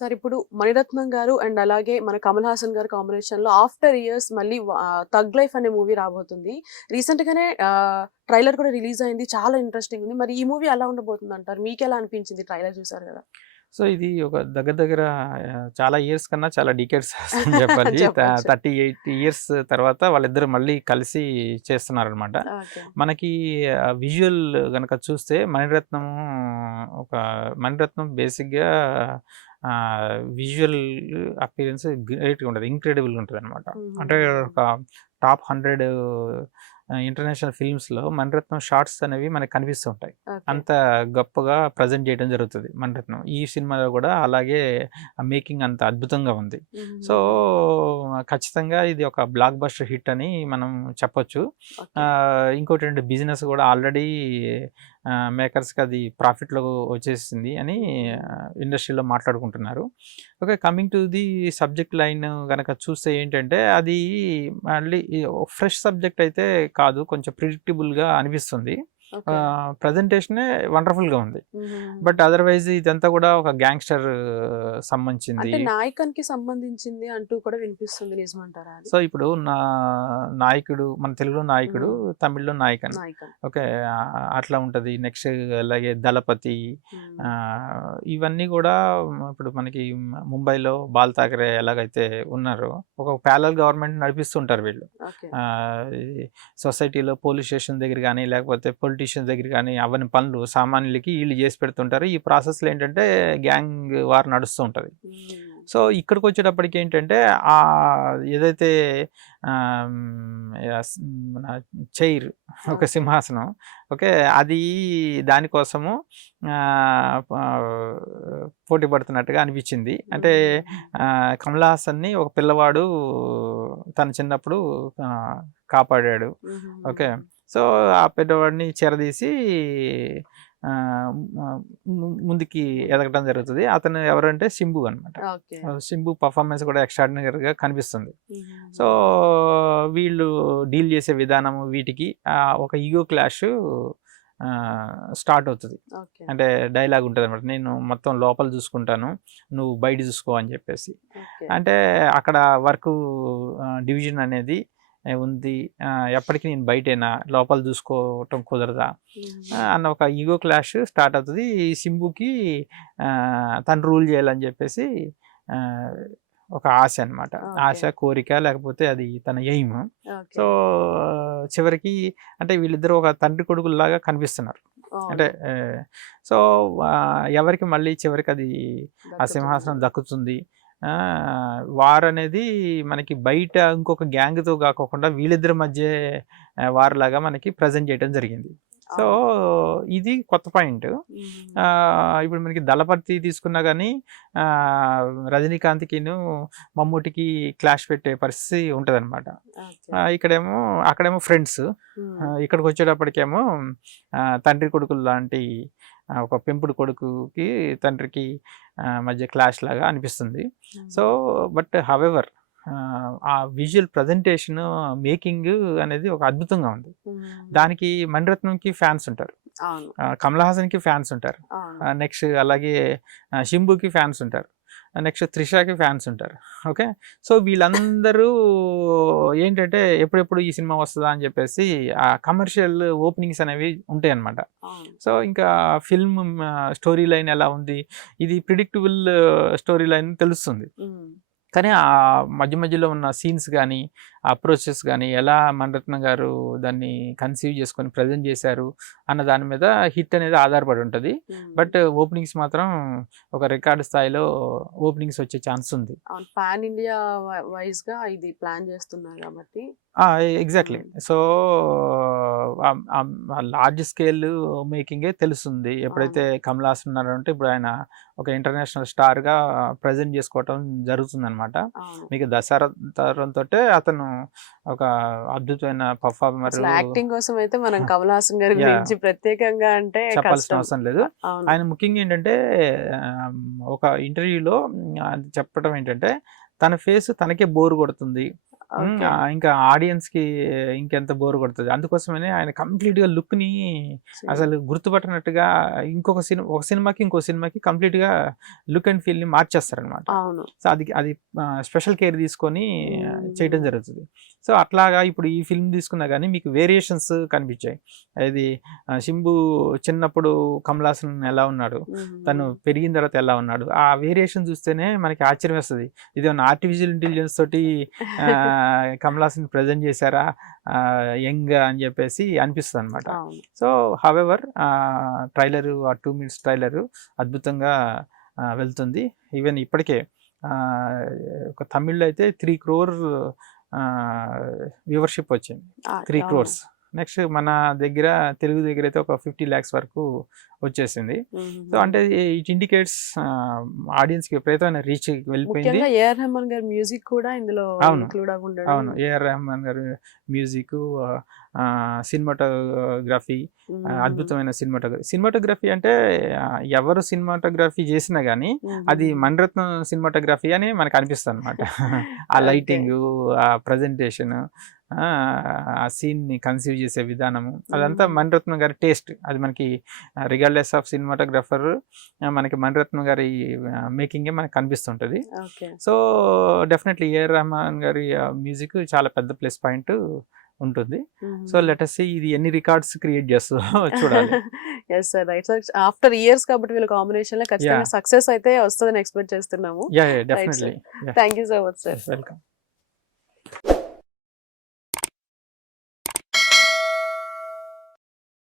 Sir ఇప్పుడు మణిరత్నం గారు and అలాగే మన కమల్ హాసన్ గారు కాంబినేషన్ లో ఆఫ్టర్ ఇయర్స్ మళ్ళీ థగ్ లైఫ్ అనే మూవీ రాబోతుంది. రీసెంట్ గానే ట్రైలర్ కూడా రిలీజ్ అయింది. చాలా ఇంట్రెస్టింగ్ ఉంది. మరి ఈ మూవీ ఎలా ఉండబోతుంది అంటారు? మీకు ఎలా అనిపించింది? ట్రైలర్ చూసారు కదా? సో ఇది ఒక దగ్గర దగ్గర చాలా ఇయర్స్ కన్నా చాలా డికేడ్స్ అని చెప్పాలి. చెప్పొచ్చు. 38 ఇయర్స్ తర్వాత వాళ్ళిద్దరు మళ్ళీ కలిసి చేస్తున్నారనమాట. ఓకే. మనకి విజువల్ గనక చూస్తే మణిరత్నం బేసిక్గా విజువల్ అపీరెన్స్ గ్రేట్గా ఉంటుంది, ఇంక్రెడిబుల్గా ఉంటుంది అనమాట. అంటే ఒక టాప్ 100 ఇంటర్నేషనల్ ఫిల్మ్స్లో మణిరత్నం షార్ట్స్ అనేవి మనకు కనిపిస్తూ ఉంటాయి. అంత గొప్పగా ప్రజెంట్ చేయడం జరుగుతుంది మణిరత్నం. ఈ సినిమాలో కూడా అలాగే మేకింగ్ అంత అద్భుతంగా ఉంది. సో ఖచ్చితంగా ఇది ఒక బ్లాక్ బస్టర్ హిట్ అని మనం చెప్పొచ్చు. ఇంకోటి ఏంటంటే బిజినెస్ కూడా ఆల్రెడీ మేకర్స్కి అది ప్రాఫిట్లో వచ్చేసింది అని ఇండస్ట్రీలో మాట్లాడుకుంటున్నారు. Okay, coming to the subject line కనుక చూస్తే ఏంటంటే అది మళ్ళీ ఫ్రెష్ సబ్జెక్ట్ అయితే కాదు, కొంచెం ప్రిడిక్టబుల్గా అనిపిస్తుంది. ప్రజెంటేషనే వండర్ఫుల్గా ఉంది. బట్ అదర్వైజ్ ఇదంతా కూడా ఒక గ్యాంగ్స్టర్ సంబంధించింది, నాయకానికి సంబంధించింది అంటూ కూడా వినిపిస్తుంది. నిజమంటారా? సో ఇప్పుడు నాయకుడు మన తెలుగులో నాయకుడు, తమిళ్లో నాయకన్. ఓకే, అట్లా ఉంటుంది. నెక్స్ట్ అలాగే దళపతి, ఇవన్నీ కూడా ఇప్పుడు మనకి ముంబైలో బాల్ ఠాకరే ఎలాగైతే ఉన్నారో ఒక ప్యారలల్ గవర్నమెంట్ నడిపిస్తుంటారు వీళ్ళు. సొసైటీలో పోలీస్ స్టేషన్ దగ్గర కానీ లేకపోతే పొలిటీషియన్స్ దగ్గర కానీ అవన్నీ పనులు సామాన్యులకి వీళ్ళు చేసి పెడుతుంటారు. ఈ ప్రాసెస్లో ఏంటంటే గ్యాంగ్ వార్ నడుస్తూ ఉంటుంది. సో ఇక్కడికి వచ్చేటప్పటికి ఏంటంటే ఏదైతే మన చైర్, ఒక సింహాసనం, ఓకే, అది దానికోసము పోటీ పడుతున్నట్టుగా అనిపించింది. అంటే కమల్ హాసన్ని ఒక పిల్లవాడు తన చిన్నప్పుడు కాపాడాడు. ఓకే, సో ఆ పెద్దవాడిని చేరదీసి ముందుకి ఎదగడం జరుగుతుంది. అతను ఎవరంటే సింబు అనమాట. సింబు పర్ఫార్మెన్స్ కూడా ఎక్స్ట్రాడినరీగా కనిపిస్తుంది. సో వీళ్ళు డీల్ చేసే విధానము వీటికి ఒక ఈగో క్లాష్ స్టార్ట్ అవుతుంది. అంటే డైలాగ్ ఉంటుంది అనమాట, నేను మొత్తం లోపల చూసుకుంటాను, నువ్వు బయట చూసుకో అని చెప్పేసి. అంటే అక్కడ వర్క్ డివిజన్ అనేది ఉంది. ఎప్పటికీ నేను బయటేనా, లోపల చూసుకోవటం కుదరదా అన్న ఒక ఈగో క్లాష్ స్టార్ట్ అవుతుంది. సింబుకి తను రూల్ చేయాలని చెప్పేసి ఒక ఆశ అనమాట. ఆశ, కోరిక, లేకపోతే అది తన ఎయిమ్. సో చివరికి అంటే వీళ్ళిద్దరూ ఒక తండ్రి కొడుకుల్లాగా కనిపిస్తున్నారు. అంటే సో ఎవరికి మళ్ళీ చివరికి అది ఆ సింహాసనం దక్కుతుంది. వార్ అనేది మనకి బయట ఇంకొక గ్యాంగ్తో కాకుండా వీళ్ళిద్దరి మధ్య వార్ లాగా మనకి ప్రజెంట్ చేయడం జరిగింది. సో ఇది కొత్త పాయింట్. ఇప్పుడు మనకి దళపతి తీసుకున్నా కానీ రజనీకాంత్కిను మమ్మూటికి క్లాష్ పెట్టే పరిస్థితి ఉంటుంది అనమాట. అక్కడేమో ఫ్రెండ్స్, ఇక్కడికి వచ్చేటప్పటికేమో తండ్రి కొడుకులు లాంటి ఒక పెంపుడు కొడుకుకి తండ్రికి మధ్య క్లాష్ లాగా అనిపిస్తుంది. సో బట్ హవెవర్ ఆ విజువల్ ప్రజెంటేషన్, మేకింగ్ అనేది ఒక అద్భుతంగా ఉంది. దానికి మణిరత్నంకి ఫ్యాన్స్ ఉంటారు, కమల్ హాసన్కి ఫ్యాన్స్ ఉంటారు, నెక్స్ట్ అలాగే శింబుకి ఫ్యాన్స్ ఉంటారు, నెక్స్ట్ త్రిషాకి ఫ్యాన్స్ ఉంటారు. ఓకే, సో వీళ్ళందరూ ఏంటంటే ఎప్పుడెప్పుడు ఈ సినిమా వస్తుందా అని చెప్పేసి ఆ కమర్షియల్ ఓపెనింగ్స్ అనేవి ఉంటాయి అన్నమాట. సో ఇంకా ఫిల్మ్ స్టోరీ లైన్ ఎలా ఉంది, ఇది ప్రిడిక్టబుల్ స్టోరీ లైన్ తెలుస్తుంది. కానీ ఆ మధ్య మధ్యలో ఉన్న సీన్స్ కానీ అప్రోచెస్ కానీ ఎలా మణిరత్నం గారు దాన్ని కన్సీవ్ చేసుకొని ప్రజెంట్ చేశారు అన్న దాని మీద హిట్ అనేది ఆధారపడి ఉంటుంది. బట్ ఓపెనింగ్స్ మాత్రం ఒక రికార్డు స్థాయిలో ఓపెనింగ్స్ వచ్చే ఛాన్స్ ఉంది. పాన్ ఇండియా వైజ్ గా ఇది ప్లాన్ చేస్తున్నారు కాబట్టి ఎగ్జాక్ట్లీ. సో లార్జ్ స్కేల్ మేకింగే తెలుస్తుంది. ఎప్పుడైతే కమల్ హాసన్ ఉన్నారంటే ఇప్పుడు ఆయన ఒక ఇంటర్నేషనల్ స్టార్గా ప్రజెంట్ చేసుకోవటం జరుగుతుంది అనమాట. మీకు దసరాతో అతను ఒక అద్భుతమైన పర్ఫార్మర్. యాక్టింగ్ కోసం అయితే మనం కమల్ హాసన్ గారి గురించి ప్రత్యేకంగా అంటే చెప్పాల్సిన అవసరం లేదు. ఆయన ముఖ్యంగా ఏంటంటే ఒక ఇంటర్వ్యూలో చెప్పడం ఏంటంటే తన ఫేస్ తనకే బోర్ కొడుతుంది, ఇంకా ఆడియన్స్ కి ఇంకెంత బోర్ కొడుతుంది. అందుకోసమనే ఆయన కంప్లీట్ గా లుక్ ని అసలు గుర్తుపట్టినట్టుగా ఒక సినిమాకి ఇంకో సినిమాకి కంప్లీట్ గా లుక్ అండ్ ఫీల్ ని మార్చేస్తారు అనమాట. సో అది స్పెషల్ కేర్ తీసుకొని చేయడం జరుగుతుంది. సో అట్లాగా ఇప్పుడు ఈ ఫిల్మ్ తీసుకున్నా కానీ మీకు వేరియేషన్స్ కనిపించాయి. అది శంభు చిన్నప్పుడు కమల్ హాసన్ ఎలా ఉన్నాడు, తను పెరిగిన తర్వాత ఎలా ఉన్నాడు, ఆ వేరియేషన్ చూస్తేనే మనకి ఆశ్చర్యం వేస్తుంది. ఇది ఏమన్నా ఆర్టిఫిషియల్ ఇంటెలిజెన్స్ తోటి కమల్ హాసన్ ప్రజెంట్ చేశారా యంగ్ అని చెప్పేసి అనిపిస్తుంది అనమాట. సో హవెవర్ ట్రైలరు, ఆ 2 minutes ట్రైలరు అద్భుతంగా వెళ్తుంది. ఈవెన్ ఇప్పటికే ఒక తమిళ్లో అయితే 3 crore వ్యూవర్షిప్ వచ్చింది. 3 crores. నెక్స్ట్ మన దగ్గర తెలుగు దగ్గర అయితే ఒక 50 lakhs వరకు వచ్చేసింది. సో అంటే ఇట్ ఇండికేట్స్ ఆడియన్స్ కి విపరీతమైన రీచ్ వెళ్ళిపోయింది. ఏఆర్ రెహమాన్ గారి మ్యూజిక్ కూడా ఇందులో ఇంక్లూడ్ అయి ఉండడం. అవును, ఏఆర్ రెహమాన్ గారి మ్యూజిక్, సినిమాటోగ్రఫీ, అద్భుతమైన సినిమాటోగ్రఫీ అంటే ఎవరు సినిమాటోగ్రఫీ చేసినా గానీ అది మణిరత్నం సినిమాటోగ్రఫీ అని మనకు అనిపిస్తుంది అనమాట. ఆ లైటింగ్, ఆ ప్రజెంటేషన్, ఆ సీన్ ని కన్సీవ్ చేసే విధానము, అదంతా మణిరత్నం గారి టేస్ట్. అది మనకి రిగార్డ్లెస్ ఆఫ్ సినిమాటోగ్రఫర్ మనకి మణిరత్నం గారి మేకింగే మనకి కనిపిస్తుంటది. సో డెఫినెట్లీ ఏఆర్ రెహమాన్ గారి మ్యూజిక్ చాలా పెద్ద ప్లస్ పాయింట్ ఉంటుంది. సో లెట్ us see ఇది ఎన్ని రికార్డ్స్ క్రియేట్ చేస్తుందో చూడాలి. yes sir, right sir, after years కాబట్టి వీళ్ళ కాంబినేషన్ లో ఖచ్చితంగా సక్సెస్ అయితే వస్తుందని ఎక్స్పెక్ట్ చేస్తున్నాము. Definitely. Thank you so much sir. Welcome.